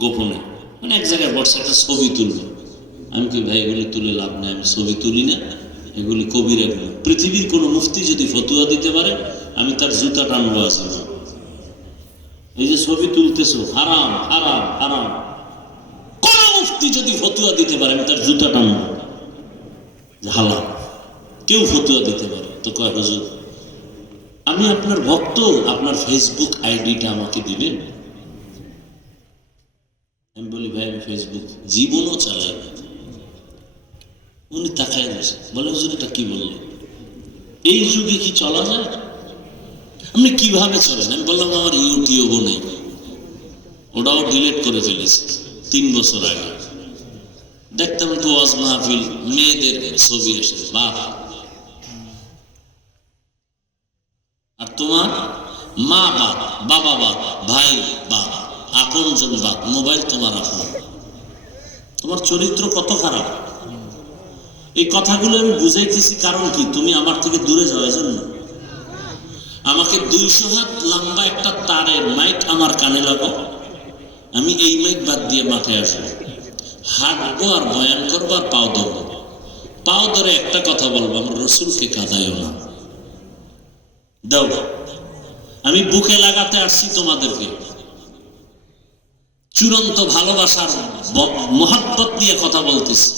গোপনে, মানে এক জায়গায় বসে একটা ছবি তুলবে। আমি কি ভাই এগুলি তুলে লাভ নেই, আমি ছবি তুলি না, এগুলি কবিরা গুলো। পৃথিবীর কোনো মুফতি যদি ফতুয়া দিতে পারে আমি তার জুতা টানবো। আছে এই যে ছবি তুলতেছো হারাম হারাম হারাম, কোন মুফতি যদি ফতুয়া দিতে পারে আমি তার জুতা টানবো হালাল। কেউ ফতুয়া দিতে পারে তো কয় হুজুর আমি আপনার ভক্ত, আপনার ফেসবুক আইডিটা আমাকে দিবেন? আমি বলি ভাই আমি ফেসবুক জীবনও চালাই না। উনি তাকায় গেছে, বলে হুজুর এটা কি বললেন, এই যুগে কি চলা যায়? আপনি কিভাবে চলেন? আমি বললাম আমার ইউটিউবও নেই, ওটাও ডিলিট করে ফেলেছে 3 বছর আগে। দেখতাম তো ওয়াজ মাহফিল, মেয়েদের ছবি এসে বাপ, আর তোমার মা বাপ, বাবা বাপ, ভাই বাপ, আপনজন বাপ, মোবাইল তোমার আপন। তোমার চরিত্র কত খারাপ। এই কথাগুলো আমি বুঝাইতেছি কারণ কি, তুমি আমার থেকে দূরে যাওয়ার জন্য। আমাকে 200 হাত লম্বা একটা তারের মাইক আমার কানে লাগাও, আমি এই মাইক বাদ দিয়ে মাঠে আসবো, হাঁটবো আর বয়ান করবো আর পাও ধরবো। পাও ধরে একটা কথা বলবো, আমার রসুলকে কাঁদাইও না। দাও, আমি বুকে লাগাতে আসছি তোমাদেরকে, চূড়ান্ত ভালোবাসার মহব্বত নিয়ে কথা বলতেছি।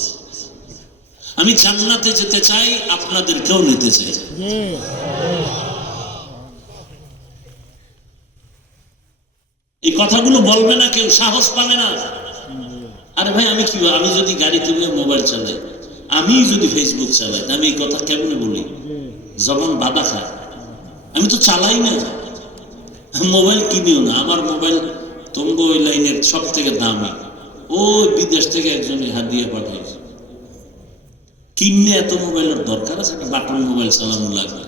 আমি জান্নাতে যেতে চাই, আপনাদেরকেও নিতে চাই। এই কথাগুলো বলবে না কেউ, সাহস পাবে না। আরে ভাই আমি কি, আমি যদি গাড়িতে মোবাইল চালাই, আমি যদি ফেসবুক চালাই, আমি এই কথা কেমনে বলি? যখন বাধা খায়, আমি তো চালাই না, মোবাইল কিনিও না। আমার মোবাইল তোমরা ওই লাইনের সব থেকে দামি, ওই বিদেশ থেকে একজনে হাদিয়া পাঠাইছে। কিনে এত মোবাইলের দরকার আছে? একটা বাটন মোবাইল চালানো লাগবে।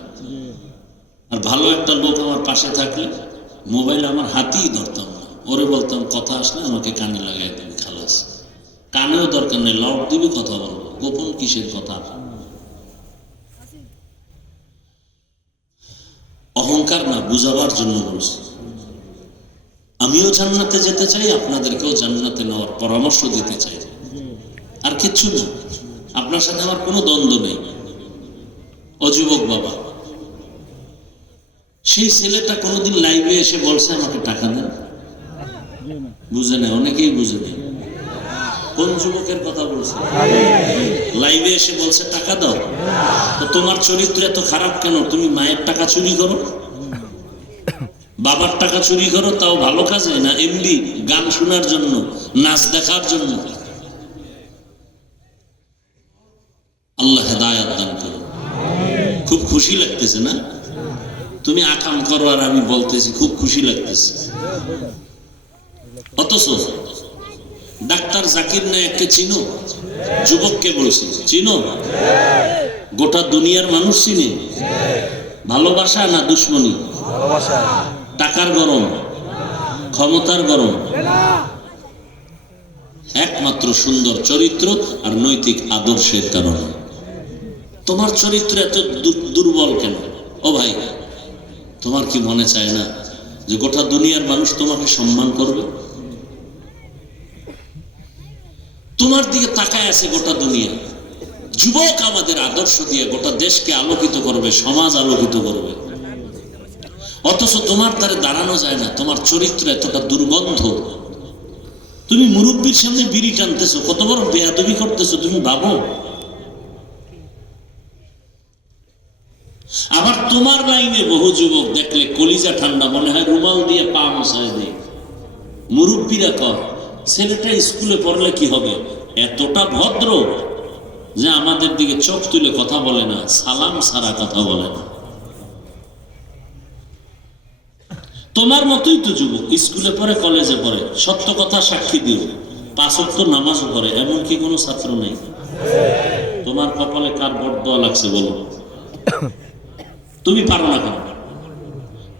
আর ভালো একটা লোক আমার পাশে থাকলে মোবাইল আমার হাতেই ধরতাম না, ওরে বলতাম কথা আসলে আমাকে কানে লাগাই দিবি, খালাস। কানেও দরকার নেই, লাউড দিবি, কথা বলবো। গোপন কিসের কথা? অহংকার না, বুঝাবার জন্য বলছি। আমিও জান্নাতে যেতে চাই, আপনাদেরকেও জান্নাতে নেওয়ার পরামর্শ দিতে চাই, আর কিচ্ছু না। আপনার সাথে আমার কোনো দ্বন্দ্ব নেই। অযুবক বাবা, সেই ছেলেটা কোনোদিন লাইভে এসে বলছে আমাকে টাকা দেন? বুঝে নেই, অনেকেই বুঝে নেই। কোন যুবকের কথা বলছে? লাইভে এসে বলছে টাকা দাও। তো তোমার চরিত্র এত খারাপ কেন? তুমি মায়ের টাকা চুরি করো, বাবার টাকা চুরি করো, তাও ভালো কাজে না এমনি গান শোনার জন্য, নাচ দেখার জন্য। আল্লাহ হেদায়েত দান করো। খুব খুশি লাগতেছে না? তুমি আকাম করো আর আমি বলতেছি, খুব খুশি লাগতেছে। অথচ ডাক্তার জাকির নায়েককে চিনো? যুবককে বলছি, চিনো? গোটা দুনিয়ার মানুষ চিনে। ভালোবাসা না দুশ্মনী? টাকার গরম, ক্ষমতার গরম? একমাত্র সুন্দর চরিত্র আর নৈতিক আদর্শের কারণে। তোমার চরিত্র এত দুর্বল কেন? ও ভাই, তোমার কি মনে চায় না যে গোটা দুনিয়ার মানুষ তোমাকে সম্মান করবে? তোমার দিকে তাকায় আছে গোটা দুনিয়া। যুবক আমাদের আদর্শ দিয়ে গোটা দেশকে আলোকিত করবে, সমাজ আলোকিত করবে। অথচ তোমার দ্বারে দাঁড়ানো যায় না, তোমার চরিত্র এতটা দুর্গন্ধ। তুমি মুরব্বীর সামনে বিড়ি টানতেছো, কত বড় বেয়াদবি করতেছো তুমি ভাবো। আবার তোমার লাইনে বহু যুবক দেখলে কলিজা ঠান্ডা, মনে হয় রুমাল দিয়ে পা মশায় দেয়। মুরব্বীরা কয় ছেলেটা স্কুলে পড়লে কি হবে? এতটা ভদ্র যে আমাদের দিকে চোখ তুলে কথা বলে না, সালাম ছাড়া কথা বলে না। তোমার মতোই তো যুবক, স্কুলে পড়ে, কলেজে পড়ে, সত্য কথা সাক্ষী দিও, 5 ওয়াক্ত নামাজও পড়ে, এমন কি কোনো ছাত্র নেই? তোমার কপালে কার বরদোয়া লাগছে বলো? তুমি পারো না কেন?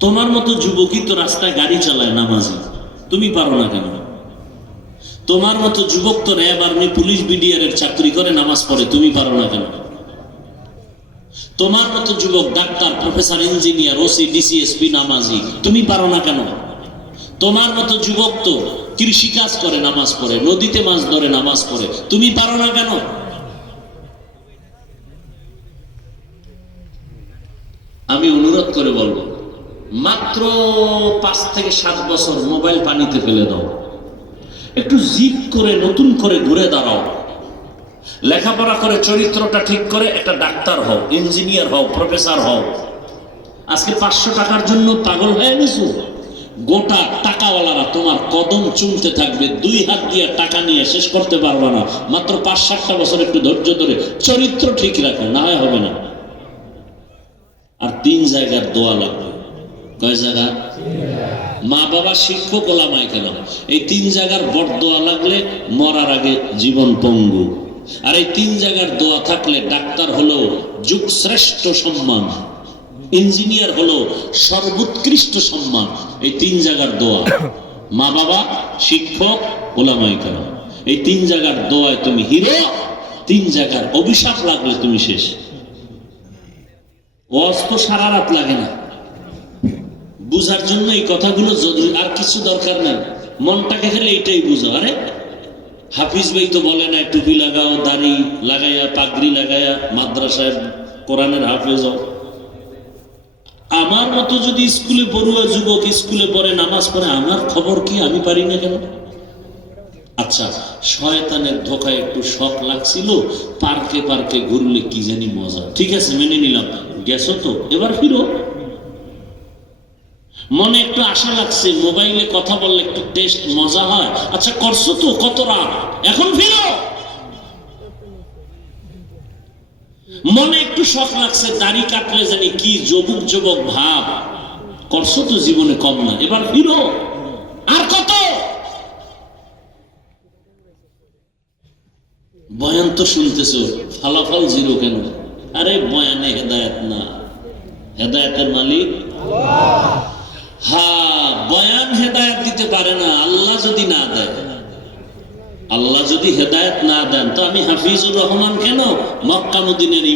তোমার মতো যুবকই তো রাস্তায় গাড়ি চালায়, নামাজি, তুমি পারো না কেন? তোমার মতো যুবক তো র্যাব, আর্মি, পুলিশ, বিডিআর এর চাকরি করে, নামাজ পড়ে, তুমি পারো না কেন? তোমার মতো যুবক doctor, professor, engineer, OC, DC, SP, নামাজি, তুমি পারো না কেন? তোমার মতো যুবক তো কৃষি কাজ করে নামাজ পড়ে, নদীতে মাছ ধরে নামাজ পড়ে, তুমি পারো না কেন? আমি অনুরোধ করে বলবো, মাত্র 5 থেকে 7 বছর মোবাইল পানিতে ফেলে দাও, একটু জিদ করে নতুন করে ঘুরে দাঁড়াও, লেখাপড়া করে চরিত্রটা ঠিক করে একটা ডাক্তার হও, ইঞ্জিনিয়ার হও, প্রফেসর হও। আজকে 500 টাকার জন্য পাগল হয়ে গেছো। গোটা টাকাওয়ালারা তোমার কদম চুমতে থাকবে, 2 হাত দিয়ে টাকা নিয়ে শেষ করতে পারবে না। মাত্র 5-7টা বছর একটু ধৈর্য ধরে চরিত্র ঠিক রাখো, না হয় হবে না। আর 3 জায়গার দোয়া লাগবে। কয় জায়গা? মা বাবা, শিক্ষক, ওলামায়ে কেরাম, এই 3 জায়গার বড় দোয়া লাগলে মরার আগে জীবন পঙ্গু। আর এই 3 জায়গার দোয়া থাকলে ডাক্তার হলো যুগ শ্রেষ্ঠ সম্মান, ইঞ্জিনিয়ার হলো সর্বোৎকৃষ্ট সম্মান। এই 3 জায়গার দোয়া, মা বাবা, শিক্ষক, ওলামায়ে কেরাম, এই 3 জায়গার দোয়ায় তুমি হিরো। 3 জায়গার অভিশাপ লাগলে তুমি শেষ। ওয়াজ তো সারা রাত লাগে না, বুঝার জন্য এই কথাগুলো জরুরি, আর কিছু দরকার নেই। মনটাকে খেলে এইটাই বুঝো। আরে হাফিজ ভাই তো বলে না টুপি লাগাও, দাড়ি লাগাইয়া, পাগড়ি লাগাইয়া মাদ্রাসায় কোরআনের হাফেজ হও। আমার মতো যদি স্কুলে পড়ুয়া যুবক স্কুলে পড়ে, নামাজ পড়ে, আমার খবর কি? আমি পারি না কেন? আচ্ছা, শয়তানের ধোকায় একটু শখ লাগছিল, পার্কে পার্কে ঘুরলে কি জানি মজা। ঠিক আছে, মেনে নিলাম, গেছো তো, এবার ফিরো। মনে একটু আশা লাগছে, মোবাইলে কথা বললে একটু টেস্ট মজা হয়। আচ্ছা, করছো তো, কত রাত, এখন ফিরো। মনে একটু শখ লাগছে, দাড়ি কাটলে জানি কি যুবক যুবক ভাব, করছো তো, জীবনে কম না, এবার ফিরো। আর কত? বয়ান তো শুনতেছো, ফলাফল 0 কেন? আরে বয়ানে হেদায়েত না, হেদায়েতের মালিক আল্লাহ। হ্যাঁ, বয়ান হেদায়েত দিতে পারে না আল্লাহ যদি না দেয়। আল্লাহ যদি হেদায়েত না দেন তো আমি হাফিজুর রহমান কেন, মক্কা মদিনার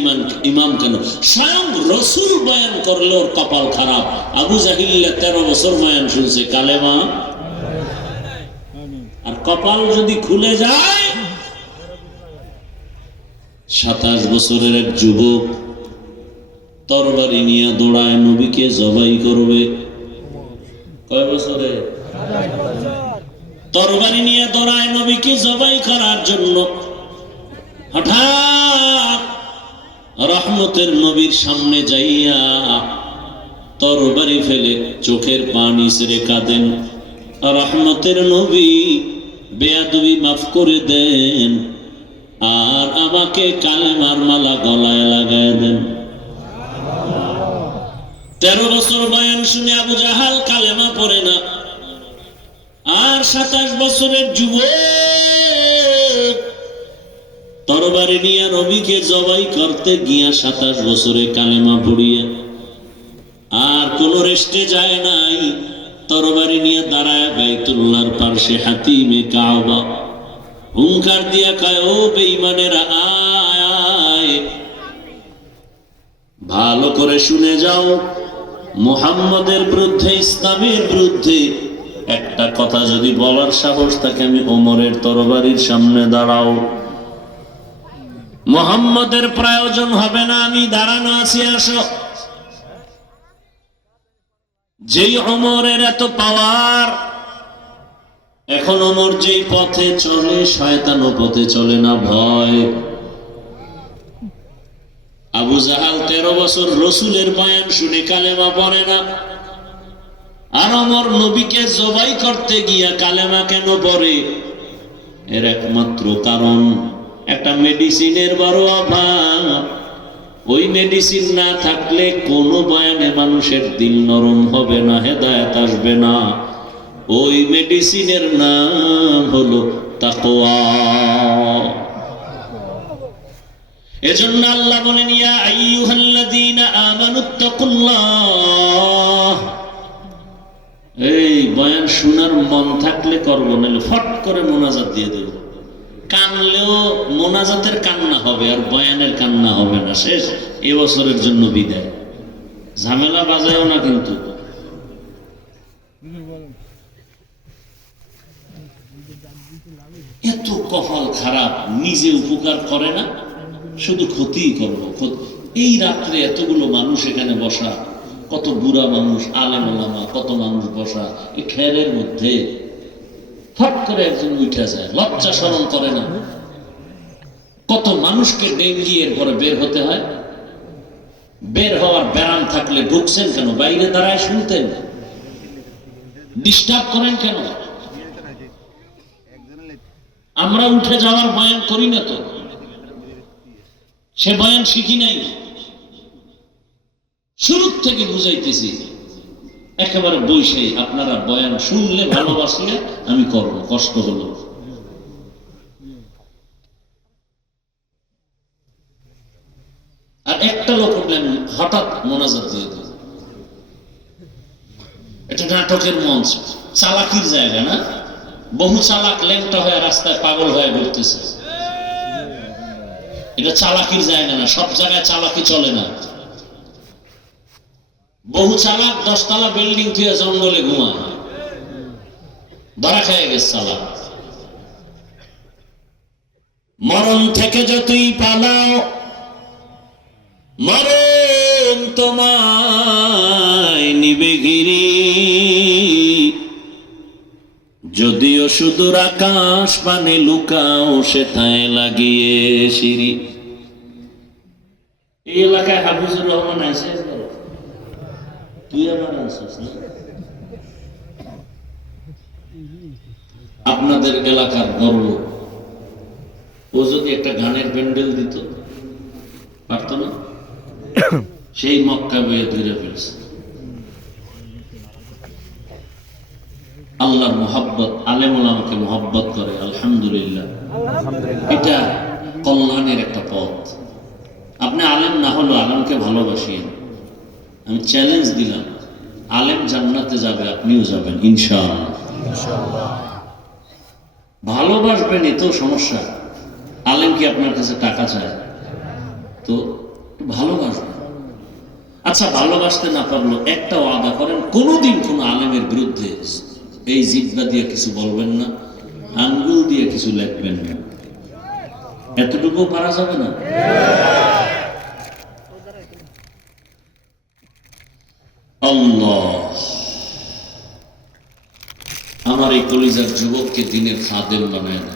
ইমাম কেন? স্বয়ং রসুল বয়ান করলে ওর কপাল খারাপ। আবু জাহিল 13 বছর বয়ান শুনছে, কালেমা। আর কপাল যদি খুলে যায়, 27 বছরের এক যুবক তরবারি নিয়ে দৌড়ায় নবীকে জবাই করবে। কয় বছরে? তরবারি নিয়ে দৌড়ায় নবীকে জবাই করার জন্য। হঠাৎ রহমতের নবীর সামনে যাইয়া তরবারি ফেলে চোখের পানি ছেড়ে কাঁদেন, রহমতের নবী বেয়াদবি মাফ করে দেন, আর আমাকে কালেমার মালা গলায় লাগায় দেন। 13 বছর বয়ান শুনে আবু জাহাল কালেমা পড়ে না। আর 27 বছরের যুবক তরবারি নিয়ে নবীকে জবাই করতে গিয়া 27 বছরে কালেমা পড়িয়া আর কোন রেস্টে যায় নাই। তরবারি নিয়ে দাঁড়ায় বাইতুল্লাহর পাশে হাতিমে কাবা, হুঙ্কার দিয়া কয়, ও বেঈমানেরা আয়, ভালো করে শুনে যাও, মুহাম্মদের বিরুদ্ধে, ইসলামের বিরুদ্ধে একটা কথা যদি বলার সাহস থাকে, আমি ওমরের তরবারির সামনে দাঁড়াও। মুহাম্মদের প্রয়োজন হবে না, আমি দাঁড়ানো আছি, আসো। যেই ওমরের এত পাওয়ার, এখন ওমর যেই পথে চলে, শয়তান ও পথে চলে না, ভয়। আবু জাহাল 13 বছর রসুলের বয়ান শুনে কালেমা পড়ে না, আর ওমর নবীকে জবাই করতে গিয়া কালেমা কেন পড়ে? এর একমাত্র কারণ, একটা মেডিসিনের বড় অভাব। ওই মেডিসিন না থাকলে কোনো বয়ানে মানুষের দিল নরম হবে না, হেদায়েত আসবে না। ওই মেডিসিনের নাম হলো তাকওয়া। এজন্য আল্লাহ বলেন, ইয়া আইয়ুহাল্লাযীনা আমানুত্তাকুল্লাহ। এই বয়ান শোনার মন থাকলে করবো, নাহলে ফট করে মোনাজাত দিয়ে দেব। কানলেও মোনাজাতের কান্না হবে, আর বয়ানের কান্না হবে না। শেষ, এবছরের জন্য বিদায়। ঝামেলা বাজায়ও না কিন্তু। এত কপাল খারাপ, নিজে উপকার করে না, শুধু ক্ষতিই করবো। এই রাত্রে এতগুলো মানুষ এখানে বসা, কত বুড়া মানুষ, আলেম ওলামা, কত মানুষ বসা এই খেরের মধ্যে, ফট করে একজন উঠে যায়, লজ্জা শরম করে না। কত মানুষকে ডেঙ্গি এরপরে বের হতে হয়। বের হওয়ার ব্যারাম থাকলে ঢুকছেন কেন? বাইরে দাঁড়ায় শুনতেন, ডিস্টার্ব করেন কেন? আমরা উঠে যাওয়ার বয়ান করি না তো, সে বয়ান শিখি নাই। শুরু থেকে বুঝাইতেছি, একেবারে বইসে আপনারা বয়ান শুনলে ভালোবাসলে আমি করব, কষ্ট হলো। আর একটা লোক উঠলেন, হঠাৎ মোনাজাত দিয়ে দিল। এটা নাটকের মঞ্চ, চালাকির জায়গা না? বহু চালাক ল্যাংটা হয়ে রাস্তায় পাগল হয়ে ঘুরতেছে। এটা চালাকির জায়গা না, সব জায়গায় চালাকি চলে না। বহু চালাক 10 তলা বিল্ডিং থেকে জঙ্গলে ঘুমায়, ধরা খেয়ে গেছে চালাক। মরণ থেকে যতই পালাও, মরণ তোমায় নিবে ঘিরে, যদিও সুদূর আকাশ পানে লুকাও সেথায় লাগিয়ে সিঁড়ি। এই এলাকায় হাফিজুর রহমান আছে, তুই আবার আছিস না? আপনাদের এলাকার গর্ব, ও যদি একটা গানের প্যান্ডেল দিত পারত না? সেই মক্কা বয়ে ধরে ফেলছে। আল্লাহর মোহাব্বত, আলেম ওলামাকে মোহাব্বত করে, আলহামদুলিল্লাহ, এটা কল্যাণের একটা পথ। আপনি আলেম না হলো আলেমকে ভালোবাসিয়ে, আমি চ্যালেঞ্জ দিলাম, আলেম জান্নাতে যাবে, আপনিও যাবেন ইনশাআল্লাহ। ভালোবাসবেন, এতেও সমস্যা। আলেম কি আপনার কাছে টাকা চায়? তো ভালোবাসবেন। আচ্ছা, ভালোবাসতে না পারলো একটা ওয়াদা করেন, কোনোদিন কোনো আলেমের বিরুদ্ধে এই জিহ্বা দিয়ে কিছু বলবেন না, আঙ্গুল দিয়ে কিছু লিখবেন না। এতটুকু পারা যাবে না? আল্লাহ আমার এই কলিজার যুবককে দিনের খাদেম বানায় না।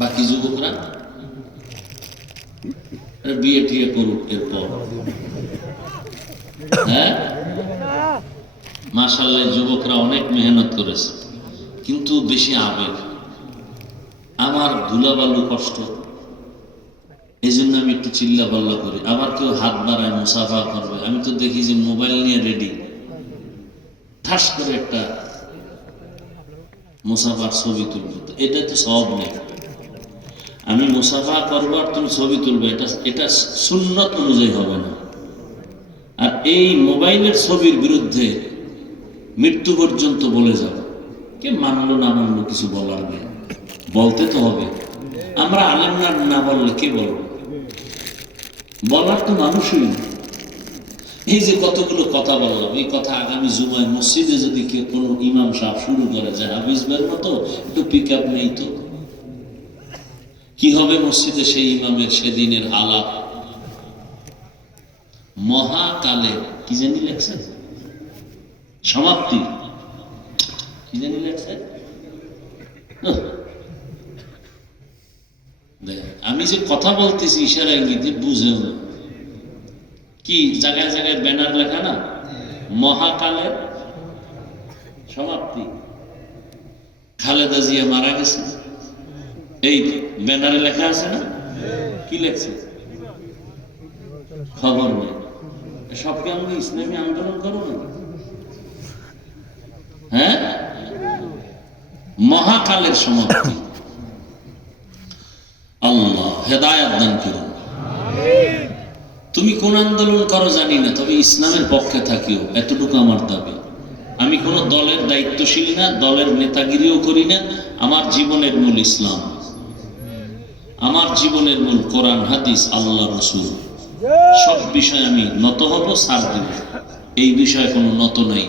বাকি যুবকরা বিয়ে টিয়ে করুক এরপর। হ্যাঁ, মাশাআল্লাহ, যুবকরা অনেক মেহনত করেছে, কিন্তু বেশি আবেগ। আমার ধুলাবালু কষ্ট, এই জন্য আমি একটু চিল্লা পাল্লা করি। আবার কেউ হাত বাড়ায় মুসাফা করবে, আমি তো দেখি যে মোবাইল নিয়ে রেডি, ঠাস করে একটা মুসাফার ছবি তুলবে। এটা তো সব নেই। আমি মুসাফা করবো আর তুমি ছবি তুলবে, এটা সুন্নত অনুযায়ী হবে না। আর এই মোবাইলের ছবির বিরুদ্ধে মৃত্যু পর্যন্ত বলে যাব, কে মানলো না মানলো কিছু বলার নেই, বলতে তো হবে। আমরা আলেম না বললে কে বলবে? বলার তো মানুষই। এই যে কতগুলো কথা বললাম, এই কথা আগামী জুমায় মসজিদে যদি কেউ কোনো ইমাম সাহেব শুরু করে যে হাফিজ ভাইয়ের মতো একটু পিক আপ নেই, তো কি হবে মসজিদে সেই ইমামের সেদিনের হালাত? মহাকালে কি জানি লেখছেন, সমাপ্তি কি জানি লেখছেন। আমি যে কথা বলতেছি ইশারা ইঙ্গিতে বুঝেও না। কি জায়গায় জায়গায় ব্যানার লেখা না, মহাকালের সমাপ্তি। খালেদা জিয়া মারা গেছে, এই ব্যানারে লেখা আছে না? কি লেখছে খবর নেই। সবকে আমরা ইসলামী আন্দোলন করবো না? হ্যাঁ, মহাকালের সমাপ্তি। আল্লাহ হেদায়েত দান করুন। তুমি কোন আন্দোলন করো জানি না, তবে ইসলামের পক্ষে থাকিও, এতটুকু আমার দাবি। আমি কোন দলের দায়িত্বশীল না, দলের নেতাগিরিও করি না। আমার জীবনের মূল ইসলাম, আমার জীবনের মূল কোরআন হাদিস, আল্লাহ রাসূল। সব বিষয়ে আমি নত হব, ছাড় দেব। এই বিষয়ে কোনো নত নাই।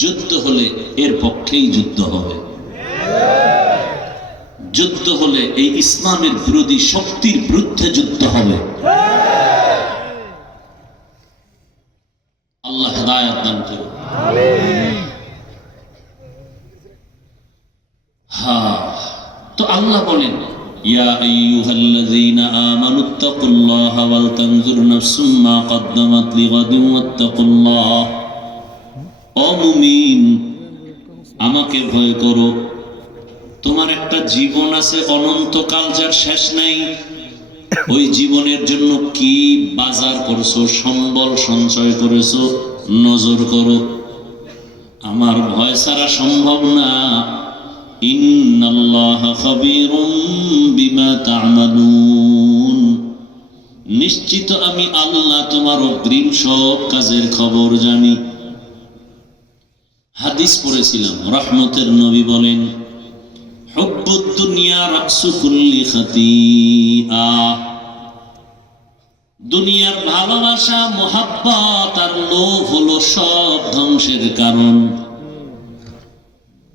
যুদ্ধ হলে এর পক্ষেই যুদ্ধ হবে, যুদ্ধ হলে এই ইসলামের বিরোধী শক্তির বিরুদ্ধে যুদ্ধ হবে। আল্লাহ হেদায়েত দান করুন। হ্যাঁ, তো আল্লাহ বলেন ইয়া আইয়ুহাল্লাযীনা আমানুত্তাকুল্লাহা ওয়াল তানজুর নাফসুম মা কদ্দামাত লিগাদিন ওয়াত্তাকুল্লাহ। ও মুমিন, আমাকে ভয় করো, তোমার একটা জীবন আছে অনন্তকাল, যার শেষ নাই। ওই জীবনের জন্য কি বাজার করেছো, সম্বল সঞ্চয় করেছো, নজর করো। আমার ভয় ছাড়া সম্ভব না। ইন্নাল্লাহা খাবীরুম বিমা তা'মালুন। নিশ্চিত আমি আল্লাহ তোমার অগ্রিম সব কাজের খবর জানি। হাদিস পড়েছিলাম, রহমতের নবী বলেন হুব্বুদ দুনিয়া রাসু কুল্লি খাতিআ। দুনিয়ার ভালোবাসা, মোহাব্বত আর লোভ হলো সব ধ্বংসের কারণ।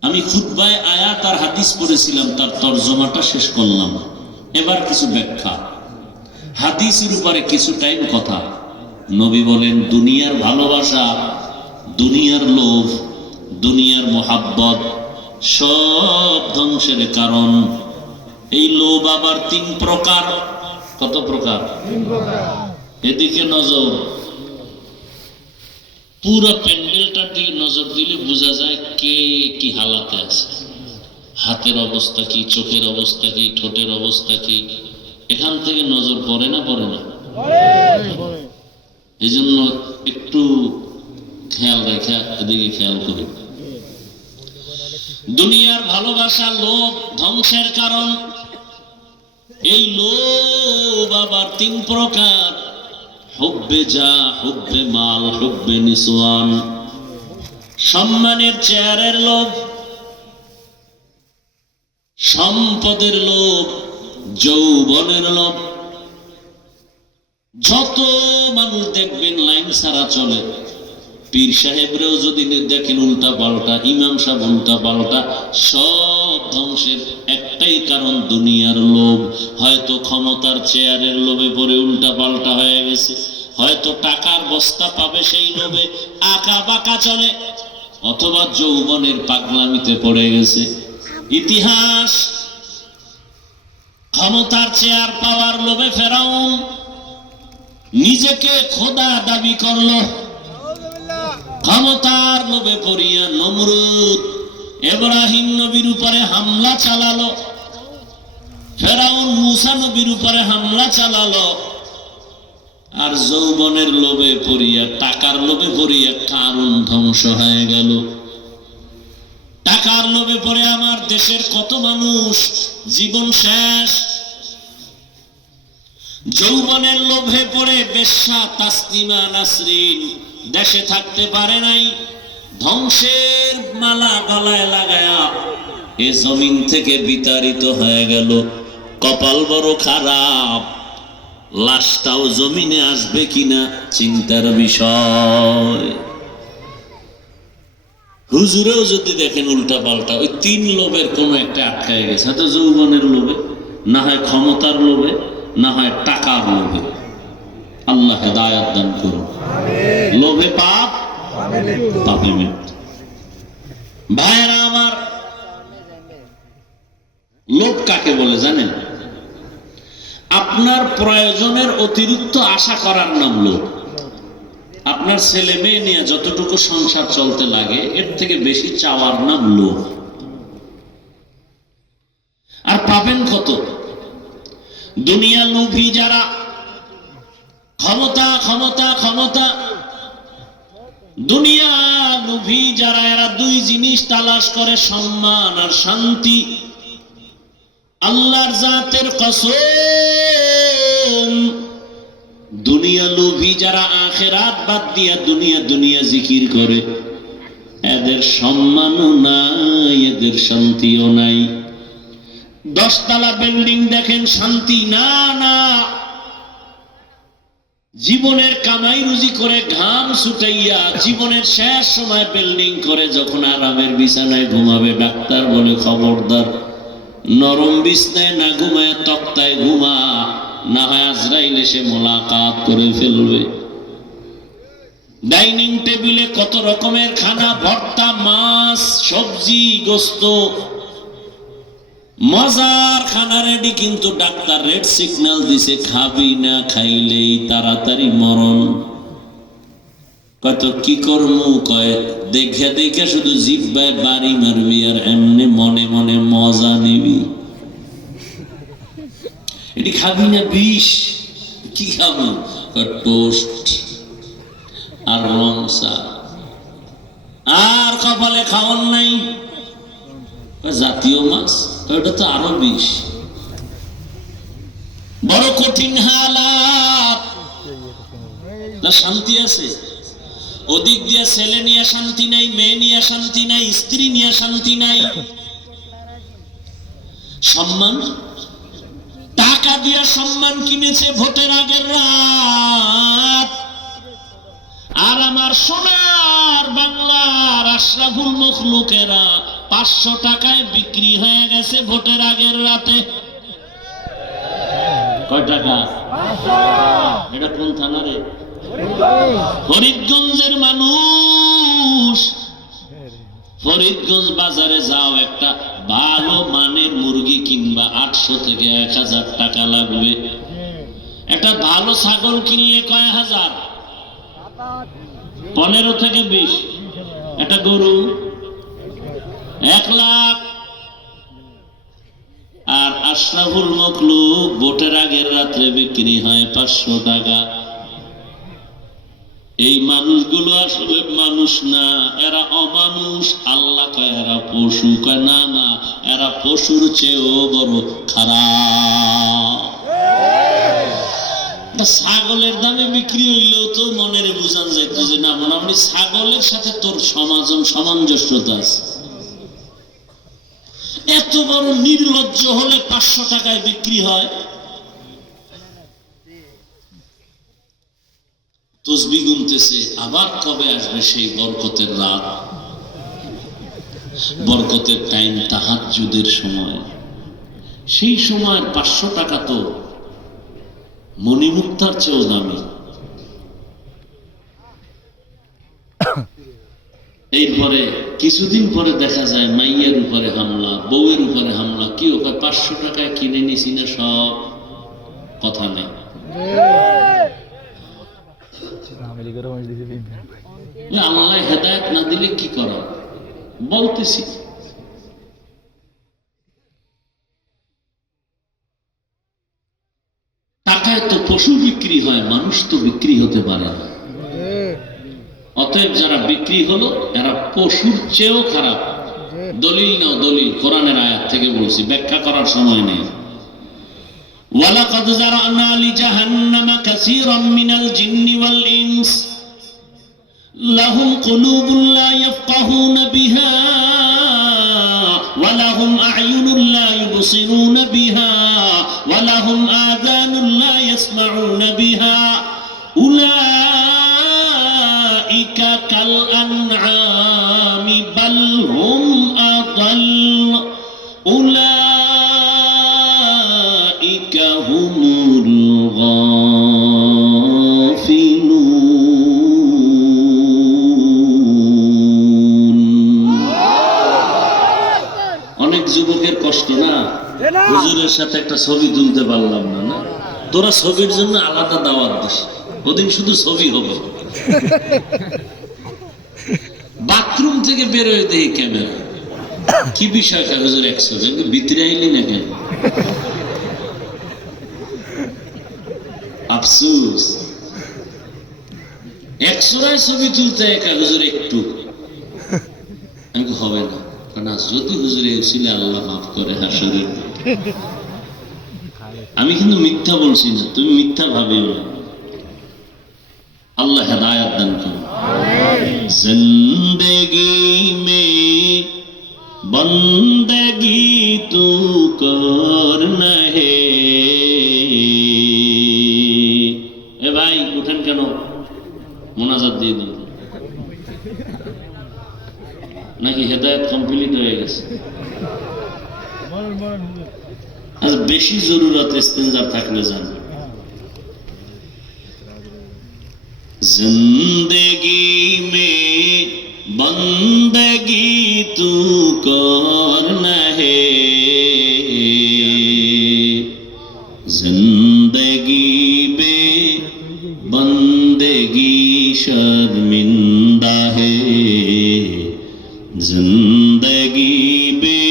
আমি খুতবায় আয়াত আর হাদিস পড়েছিলাম, তার তরজমাটা শেষ করলাম। এবার কিছু ব্যাখ্যা, হাদিসের উপরে কিছু টাইম কথা। নবী বলেন দুনিয়ার ভালোবাসা, দুনিয়ার লোভ, দুনিয়ার মোহাব্বত সব ধ্বংসের কারণ। এই লোভ আবার তিন প্রকার। কত প্রকার? এদিকে নজর, পুরো প্যান্ডেলটার দিকে নজর দিলে বোঝা যায় কে কি হালাতে আছে। হাতের অবস্থা কি, চোখের অবস্থা কি, ঠোঁটের অবস্থা কি, এখান থেকে নজর পড়ে না পড়ে না? এই জন্য একটু খেয়াল রেখে এদিকে খেয়াল করি। দুনিয়ার ভালোবাসা, লোভ ধ্বংসের কারণ। এই লোভ আবার তিন প্রকার, হুব্বে যা, হুব্বে মাল, হুব্বে নিসওয়ান। সম্মানের চেয়ারের লোভ, সম্পদের লোভ, যৌবনের লোভ। যত মানুষ দেখবেন লাইন ছাড়া চলে, পীর সাহেবরেও যদি দেখেন উল্টা পাল্টা, ইমাম সাহেব উল্টা পাল্টা, সব ধ্বংসের একটাই কারণ দুনিয়ার লোভ। হয়তো ক্ষমতার চেয়ারের লোভে পড়ে উল্টা পাল্টা হয়ে গেছে, হয়তো টাকার বস্তা পাবে সেই লোভে আঁকা বাঁকা চলে, অথবা যৌবনের পাগলামিতে পড়ে গেছে। ইতিহাস, ক্ষমতার চেয়ার পাওয়ার লোভে ফেরাউন নিজেকে খোদা দাবি করলো। ক্ষমতার লোভে পড়িয়া নমরুদ ইব্রাহিম নবীর উপরে হামলা চালালো, ফেরাউন মুসা নবীর উপরে হামলা চালালো। আর যৌবনের লোভে পড়িয়া, টাকার লোভে পড়িয়া কারুন ধ্বংস হয়ে গেল। টাকার লোভে পড়ে আমার দেশের কত মানুষ জীবন শেষ। যৌবনের লোভে পড়ে বেশ্যা তাসলিমা নাসরিন দেশে থাকতে পারে নাই, ধ্বংসের মালা গলায় লাগায়া এ জমিন থেকে বিতাড়িত হয়ে গেল। কপাল বড় খারাপ, লাশটাও জমিনে আসবে কিনা চিন্তার বিষয়। হুজুরেও যদি দেখেন উল্টা পাল্টা, ওই তিন লোভের কোন একটা আটকায় গেছে, হয়তো যৌবনের লোভে, না হয় ক্ষমতার লোভে, না হয় টাকার লোভে। আল্লাহ হেদায়েত দান করুন। লোভে পাপ, পাপে মৃত্যু। ভাইরা আমার, লোভ কাকে বলে জানেন? আপনার প্রয়োজনের অতিরিক্ত আশা করার নাম লোভ। আপনার ছেলে মেয়ে নিয়ে যতটুকু সংসার চলতে লাগে, এর থেকে বেশি চাওয়ার নাম লোভ। আর পাবেন কত? দুনিয়া লোভী যারা, ক্ষমতা ক্ষমতা ক্ষমতা, দুনিয়া লোভী যারা, এরা দুই জিনিস তালাশ করে, সম্মান আর শান্তি। আল্লাহর জাতের কসম, দুনিয়া লোভী যারা আখিরাত বাদ দিয়া দুনিয়া দুনিয়া জিকির করে, এদের সম্মানও নাই, এদের শান্তিও নাই। 10 তলা বিল্ডিং দেখেন, শান্তি না না। জীবনের কামাই রুজি করে ঘাম ছুটাইয়া জীবনের শেষ সময় বিল্ডিং করে যখন আরামের বিছানায় ঘুমাবে, ডাক্তার বলে খবরদার নরম বিছনায় না ঘুমায় তক্তায় ঘুমা, না হয় আজরাইল এসে মোলাকাত করে ফেলবে। ডাইনিং টেবিলে কত রকমের খানা, ভর্তা, মাছ, সবজি, গোস্ত, মজার খানা রেডি, কিন্তু ডাক্তার রেড সিগন্যাল দিছে খাবি না, খাইলেই তাড়াতাড়ি মরণ। কত কি করমু, কয় দেখে দেখে শুধু জিহ্বায় বাড়ি মারবি আর এমনি মনে মনে মজা নিবি। এটি খাবি না বিষ, কি খাবো, টোস্ট আর লংসা, আর কপালে খাওয়ার নাই জাতীয় মাছ, ওটা তো আরো বিষ। বড় কঠিন হালাত, না শান্তি আছে? ওদিক দিয়ে ছেলে নিয়ে শান্তি নাই, মেয়ে নিয়ে শান্তি নাই, স্ত্রী নিয়ে শান্তি নাই। সম্মান, টাকা দিয়ে সম্মান কিনেছে ভোটের আগের রাত। আর আমার সোনার বাংলার আশরাফুল মখলুকেরা 500 টাকায় বিক্রি হয়ে গেছে ভোটের আগের রাতে। কয় টাকা? এটা কোন থানা রে? ফরিদগঞ্জের মানুষ, ফরিদগঞ্জ বাজারে যাও, একটা ভালো মানের মুরগি কিনবা 800 থেকে 1000 টাকা লাগবে। একটা ভালো ছাগল কিনলে কয় হাজার? 15 থেকে 20। একটা গরু 1 লাখ। আর আশরাফুল মখলুক ভোটের আগের রাত্রে বিক্রি হয় 500 টাকা। এই মানুষগুলো আসলে মানুষ না, এরা অমানুষ। আল্লাহ কয় এরা পশু, কয় না না, এরা পশুর চেয়েও বড় খারাপ। ছাগলের দামে বিক্রি হইলেও তো মনের বুঝান যাইতো যে না, মোটামুটি ছাগলের সাথে তোর সামঞ্জস্যতা আছে। এত বড় নির্লজ্জ হলে 500 টাকায় বিক্রি হয়। তসবিহ গুনতেছে, আবার কবে আসবে সেই বরকতের রাত, বরকতের টাইম, তাহাজ্জুদের সময়। সেই সময় 500 টাকা তো মণিমুক্তার চেয়েও দামি। এরপরে কিছুদিন পরে দেখা যায় মাইয়ের উপরে হামলা, বউয়ের উপরে হামলা। কি ওকে 500 টাকায় কিনে নিছি না সব, কথা নেই। আল্লাহ হেদায়েত না দিলে কি করা, বলতেছি। টাকায় তো পশু বিক্রি হয়, মানুষ তো বিক্রি হতে পারে না। অতএব যারা বিক্রি হলো এরা পশুর চেয়েও খারাপ। দলিল নাও, দলিল কোরআনের আয়াত থেকে বলছি, ব্যাখ্যা করার সময় নেই। ওয়ালাকাদ যারানা লিজাহান্নামা কাসীরাম মিনাল জিন্নি ওয়াল ইনস লাহুম কুলুবুন লা ইয়াফকাহুনা বিহা ওয়া লাহুম আ'য়ুনুন লা ইউবসিরুনা বিহা ওয়া লাহুম আযানুন লা ইয়াসমাউনা বিহা উলাইকা কাল আনআমি বাল হুম আদাল উলাইকা হুমুল গাফিলুন। অনেক যুবকের কষ্ট না, হুজুরের সাথে একটা ছবি তুলতে পারলাম না। না, তোরা ছবির জন্য আলাদা দাওয়াত দিস, ওদিন শুধু ছবি হবে। বাথরুম থেকে বেরোয় দেখি ক্যামেরা, কি বিষয়? হুজুর 100 ভিতরে আইলি না কেন? আফসোস, 100 ছবি তুলতে একা হুজুর একটু হবে না। কারণ যদি হুজুরে ছিল আল্লাহ মাফ করে হাসরের। আমি কিন্তু মিথ্যা বলছি না, তুমি মিথ্যা ভাবিও না। अल्लाह हिदायत दान करे। जिंदगी में बंदगी तू कर नहे। ए भाई उठे 5,000 দিয়ে দেব নাকি হেদায়েত কমপ্লিট হয়ে গেছে? আচ্ছা, বেশি জরুরত ইস্তেঞ্জার থাকলে যান। जिंदगी में बंदगी तू करना है, जिंदगी में बंदगी शर्मिंदा है, जिंदगी में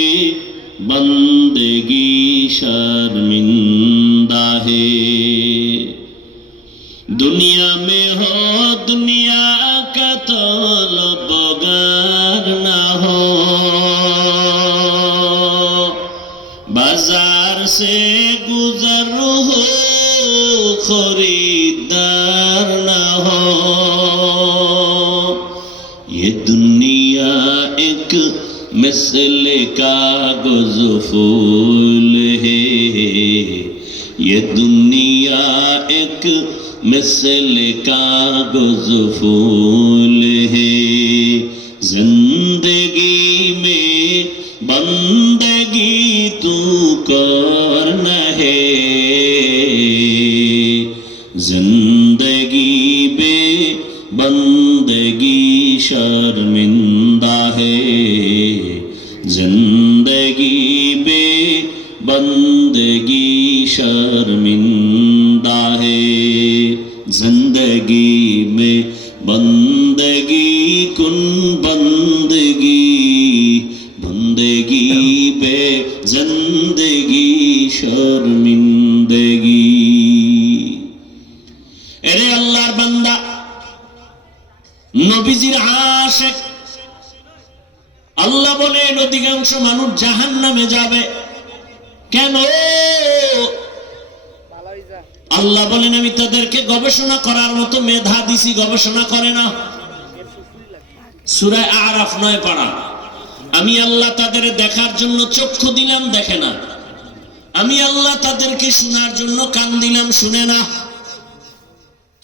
बंदगी शर्मिंदा है। दुनिया में हो दुनिया का तलबगार ना हो, बाजार से गुजर हो खरीदार ना हो। ये दुनिया एक मिसल कागज फूल है, ये दुनिया एक मिसल कागज फूल है, जिंदगी में बंदगी तू करना है, जिंदगी में बंदगी शर्मिंदा है, जिंदगी में बंदगी शर्मिंदा है, जिंदगी में बंदगी कुन बंदगी, बंदगी पे जिंदगी शर्मिंदगी। এরে আল্লাহর বান্দা, নবীজির আশিক, আল্লাহ বলেন অধিকাংশ মানুষ জাহান্নামে যাবে। কেন? আল্লাহ বলেন আমি তাদেরকে গবেষণা করার মতো মেধা দিছি, গবেষণা করে না। সূরা আরাফ 9 পারা। আমি আল্লাহ তাদের দেখার জন্য চক্ষু দিলাম, দেখে না। আমি আল্লাহ তাদেরকে শোনার জন্য কান দিলাম, শুনে না।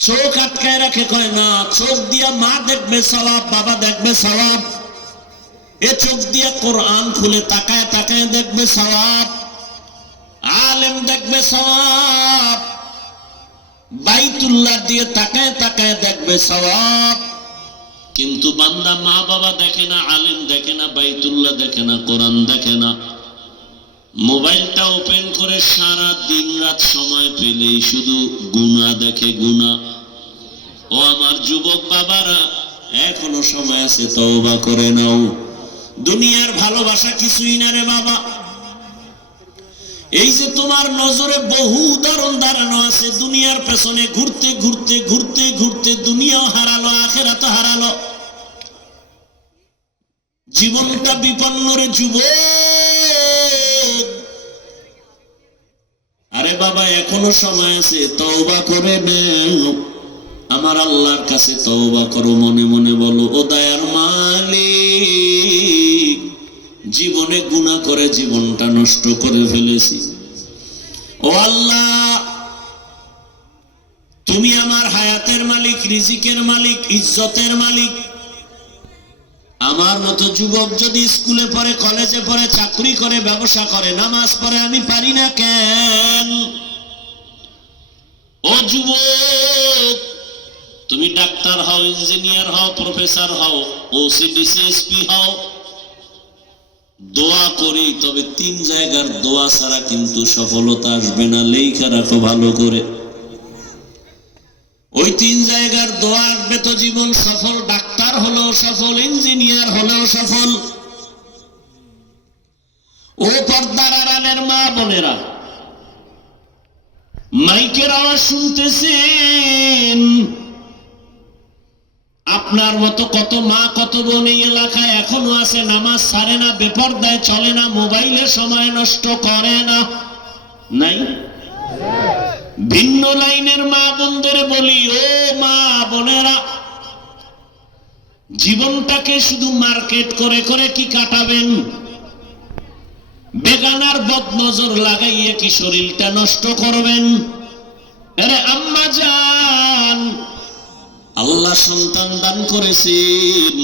চোখ আটকায় রাখে, কয় না। চোখ দিয়া মা দেখবে সওয়াব, বাবা দেখবে সওয়াব। এ চোখ দিয়া কোরআন খুলে তাকায় তাকায় দেখবে সওয়াব, আলেম দেখবে সওয়াব। বাইতুল্লাহ দিয়ে তাকায় তাকায় দেখবে সওয়াব। কিন্তু বান্দা মা বাবা দেখে না, আলেম দেখে না, বাইতুল্লাহ দেখে না, কোরআন দেখে না। মোবাইলটা ওপেন করে সারা দিন রাত সময় পেলেই শুধু গুনাহ দেখে, গুনাহ। ও আমার যুবক বাবারা, এখনো সময় আছে, তওবা করে নাও। দুনিয়ার ভালোবাসা কিছুই না রে বাবা। এই যে তোমার নজরে বহু উদাহরণ দাঁড়ানো আছে, দুনিয়ার পেছনে ঘুরতে ঘুরতে ঘুরতে ঘুরতে দুনিয়াও হারালো, আখিরাতও হারালো। জীবনটা বিপন্ন রে যুবক। আরে বাবা, এখনো সময় আছে, তওবা করে নাও। আমার আল্লাহর কাছে তওবা করো, মনে মনে বলো, ও দয়ার মালিক, জীবনে গুনাহ করে জীবনটা নষ্ট করে ফেলেছি। ও আল্লাহ, তুমি আমার হায়াতের মালিক, রিজিকের মালিক, ইজ্জতের মালিক। আমার মতো যুবক যদি স্কুলে পড়ে, কলেজে পড়ে, চাকরি করে, ব্যবসা করে, নামাজ পড়ে, আমি পারি না কেন? ও যুবক, তুমি ডাক্তার হও, ইঞ্জিনিয়ার হও, প্রফেসর হও, ওসি, ডিসিএসপি হও, দোয়া করি, তবে 3 জায়গার দোয়া ছাড়া কিন্তু সফলতা আসবে না। লেখা রাখো ভালো করে। ওই 3 জায়গার দোয়া আসবে তো জীবন সফল। ডাক্তার হলেও সফল, ইঞ্জিনিয়ার হলেও সফল। ও পর্দার আড়ালের মা বোনেরা, মাইকের আওয়াজ শুনতেছেন। আপনার মতো কত মা, কত বোন এই এলাকায় এখনো আছে, নামাজ ছাড়ে না, বেপরদায় চলে না, মোবাইলে সময় নষ্ট করে না। নাই? ভিন্ন লাইনের মা বোনদের বলি, ও মা বোনেরা, জীবনটাকে শুধু মার্কেট করে করে কি কাটাবেন? বেগানার বদনজর লাগাইয়ে কি শরীরটা নষ্ট করবেন? আরে আম্মা জান, আল্লাহ সন্তান দান করেছেন,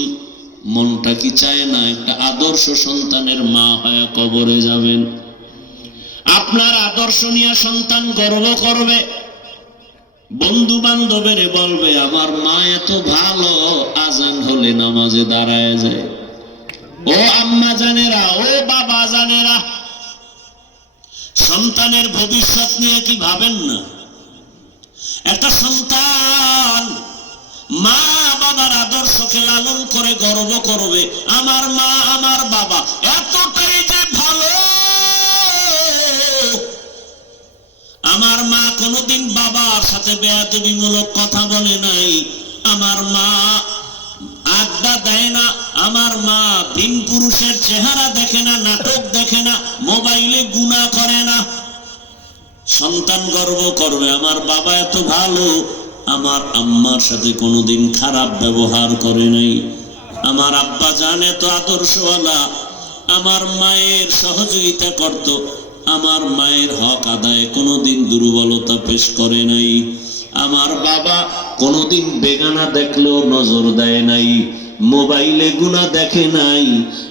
মনটা কি চায় না একটা আদর্শ সন্তানের মা হয়ে কবরে যাবেন? আপনার আদর্শ নিয়ে সন্তান গর্ব করবে, বন্ধু বান্ধবের বলবে আমার মা এত ভালো, আজান হলে নামাজে দাঁড়ায় যায়। ও আম্মা জানেরা, ও বাবা জানেরা, সন্তানের ভবিষ্যৎ নিয়ে কি ভাবেন না? একটা সন্তান মা বাবার আদর্শকে লালন করে গর্ব করবে, আমার মা আমার বাবা এতটাই যে ভালো, আমার মা কোনোদিন বাবার সাথে বেয়াদবিমূলক কথা বলে নাই, আমার মা আড্ডা দেয় না, আমার মা ভিন পুরুষের চেহারা দেখে না, নাটক দেখে না, মোবাইলে গুনাহ করে না। সন্তান গর্ব করবে আমার বাবা এত ভালো, আমার আম্মার সাথে কোনোদিন খারাপ ব্যবহার করে নাই, আমার আব্বা জান এত আদর্শওয়ালা, আমার মায়ের সহযোগিতা করত, আমার মায়ের হক আদায়ে কোনোদিন দুর্বলতা পেশ করে নাই, আমার বাবা কোনোদিন বেগানা দেখলেও নজর দেয় নাই, মোবাইলে গুনাহ দেখে নাই।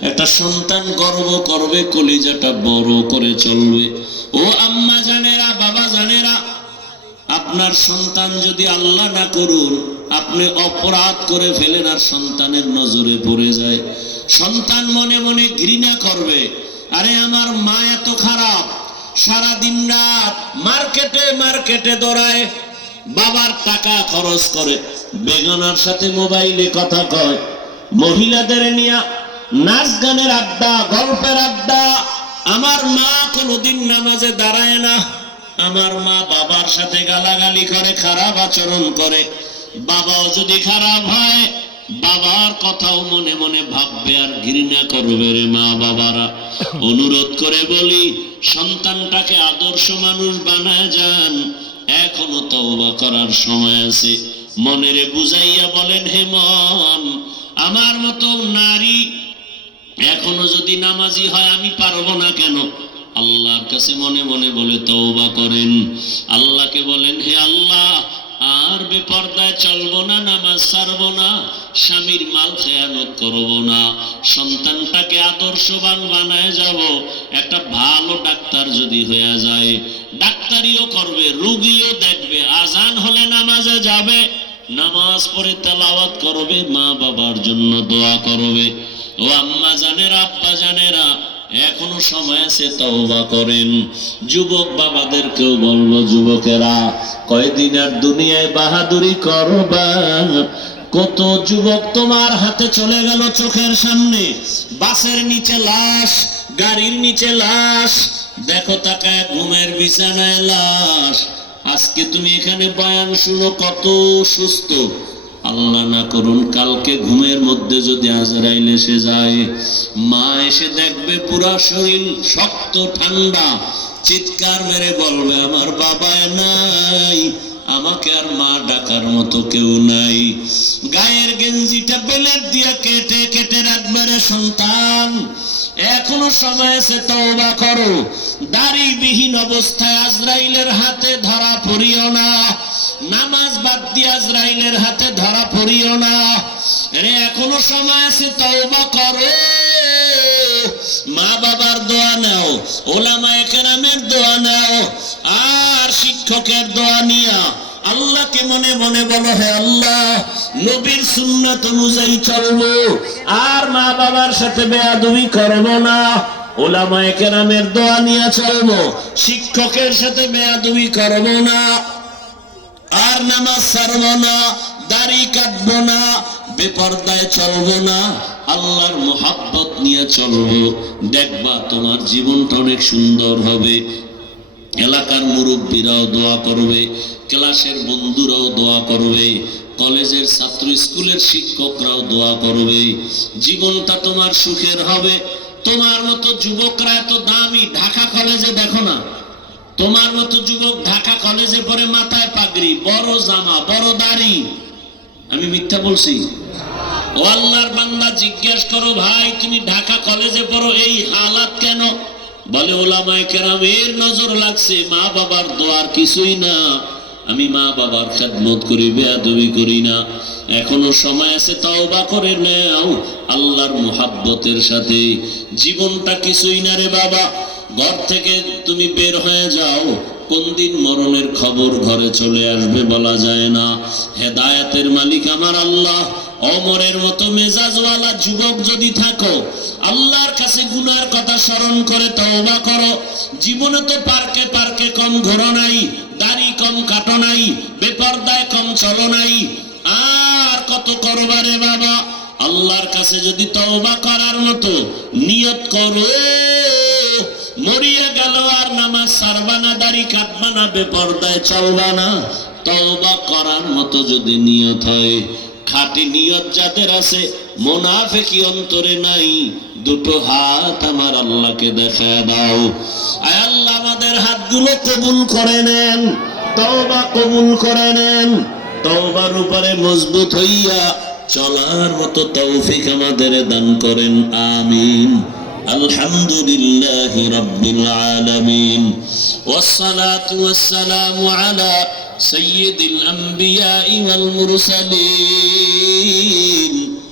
একটা সন্তান গর্ব করবে, কলিজাটা বড় করে চলবে। ও আম্মা জানেরা, বাবা জানেরা, আপনার সন্তান যদি আল্লাহ না করুন আপনি অপরাধ করে ফেলেন আর সন্তানের নজরে পড়ে যায়, সন্তান মনে মনে ঘৃণা করবে, আরে আমার মা এত খারাপ, সারা দিন রাত মার্কেটে মার্কেটে দৌড়ায়, বাবার টাকা খরচ করে, বেগানার সাথে মোবাইলে কথা কয়, মহিলাদের নিয়ে নাচ গানের আড্ডা, গল্পের আড্ডা, আমার মা কোনোদিন নামাজে দাঁড়ায় না, আমার মা বাবার সাথে গালাগালি করে, খারাপ আচরণ করে, বাবাও যদি খারাপ হয় বাবার কথাও মনে মনে ভাববে আর ঘৃণা করবে। রে মা বাবারা, অনুরোধ করে বলি সন্তানটাকে আদর্শ মানুষ বানায় যান, এখনো তওবা করার সময় আছে। মনেরে বুঝাইয়া বলেন, হে মন, আমার মতো নারী এখনো যদি নামাজি হয় আমি পারবো না কেন? আল্লাহর কাছে মনে মনে বলে তওবা করেন, আল্লাহকে বলেন, হে আল্লাহ আর বেপরদায় চলবো না, নামাজ ছাড়বো না, স্বামীর মাল খেয়ানত করবো না, সন্তানটাকে আদর্শবান বানায় যাব। একটা ভালো ডাক্তার যদি হয়ে যায়, ডাক্তারিও করবে, রোগীও দেখবে, আজান হলে নামাজে যাবে, নামাজ পড়ে তেলাওয়াত করবে, মা বাবার জন্য দোয়া করবে। ও আম্মা জানেরা, আব্বা জানেরা, এখনো সময় আছে, তওবা করেন। যুবক বাবাদেরকেও বলবো, যুবকেরা কয়দিন আর দুনিয়ায় বাহাদুরি করবা? কত যুবক তোমার হাতে চলে গেল চোখের সামনে, বাসের নিচে লাশ, গাড়ির নিচে লাশ, দেখো তাকায় ঘুমের বিছানায় লাশ। আজকে তুমি এখানে বয়ান শুনো কত সুস্থ, আল্লাহ না করুন কালকে ঘুমের মধ্যে যদি আজরাইল এসে যায়, মা এসে দেখবে পুরা শরীর শক্ত ঠান্ডা, চিৎকার মেরে বলবে আমার বাবা নাই, আমাকে আর মা ডাকার মতো কেউ নাই। গায়ের গেঞ্জিটা বেলেট দিয়া কেটে কেটে রাখবে। রে সন্তান, এখনো সময় আছে, তওবা করো। দাড়িবিহীন অবস্থায় আজরাইলের হাতে ধরা পড়িও না, নামাজ বাদ দিয়ে আজরাইলের হাতে ধরা পড়িও না। রে এখনো সময় আছে, তওবা করো। মা বাবার দোয়া নাও, ওলামায়ে কেরামের দোয়া নাও, আর শিক্ষকের দোয়া নিয়া আল্লাহকে মনে মনে বলো, হে আল্লাহ নবীর সুন্নাত অনুযায়ী চলবো, আর মা বাবার সাথে বেয়াদবি করবো না, ওলামায়ে কেরামের দোয়া নিয়ে চলবো, শিক্ষকের সাথে বেয়াদবি করবো না, আর নামাজ ছাড়বো না, দাড়ি কাটবো না, বেপরদায় চলবো না, আল্লাহর মহব্বত নিয়ে চলবো। দেখবা তোমার জীবনটা অনেক সুন্দর হবে। এলাকার মুরব্বীরাও দোয়া করবে, ক্লাসের বন্ধুরাও দোয়া করবে, কলেজের ছাত্র স্কুলের শিক্ষকরাও দোয়া করবে। জীবনটা তোমার সুখের হবে। তোমার মতো যুবকরা এত দামি, ঢাকা কলেজে দেখো না, তোমার মতো যুবক ঢাকা কলেজে পড়ে, মাথায় পাগড়ি, বড় জামা, বড় দাড়ি। আমি মিথ্যা বলছি? ও আল্লাহর বান্দা, জিজ্ঞেস করো ভাই তুমি ঢাকা কলেজে পড়ো, এই হালাত কেন? বলে ওলামায়ে কেরামের নজর লাগছে, মা বাবার দোয়ার কিছুই না। আমি মা বাবার খেদমত করি, বেয়াদবি করি না, এখনো সময় আছে, তওবা করে নাও আল্লাহর মুহাব্বতের সাথে। জীবনটা কিছুই না রে বাবা, ঘর থেকে তুমি বের হয়ে যাও, কোন দিন মরণের খবর ঘরে চলে আসবে বলা যায় না। হেদায়েতের মালিক আমার আল্লাহ। ওমরের মতো মেজাজওয়ালা যুবক যদি থাকো, আল্লাহর কাছে গুনার কথা স্মরণ করে তওবা করো। জীবনে তো পার্কে পার্কে কম ঘোরো নাই, দাড়ি কম কাটো নাই, বেপরদায় কম চলো নাই, আর কত করবারে বাবা। আল্লাহর কাছে যদি তওবা করার মতো নিয়ত করো, মরিয়া গেল আর নামাজ ছাড়বা না, দাড়ি কাটবা না, বেপরদায় চলবা না, তওবা করার মতো যদি নিয়ত হয়, খাঁটি নিয়ত যাদের আছে, মুনাফিকি অন্তরে নাই, দুটো হাত আমার আল্লাহকে দেখায় দাও। আয় আল্লাহ, আমাদের হাতগুলো কবুল করে নেন, তওবা কবুল করে নেন, তওবার উপরে মজবুত হইয়া চলার মতো তৌফিক আমাদের দান করেন, আমিন। আলহামদুলিল্লাহি রাব্বিল আলামিন, ওয়াসসালাতু ওয়াসসালামু আলা সাইয়্যিদিল আম্বিয়া'i ওয়াল মুরসালিন।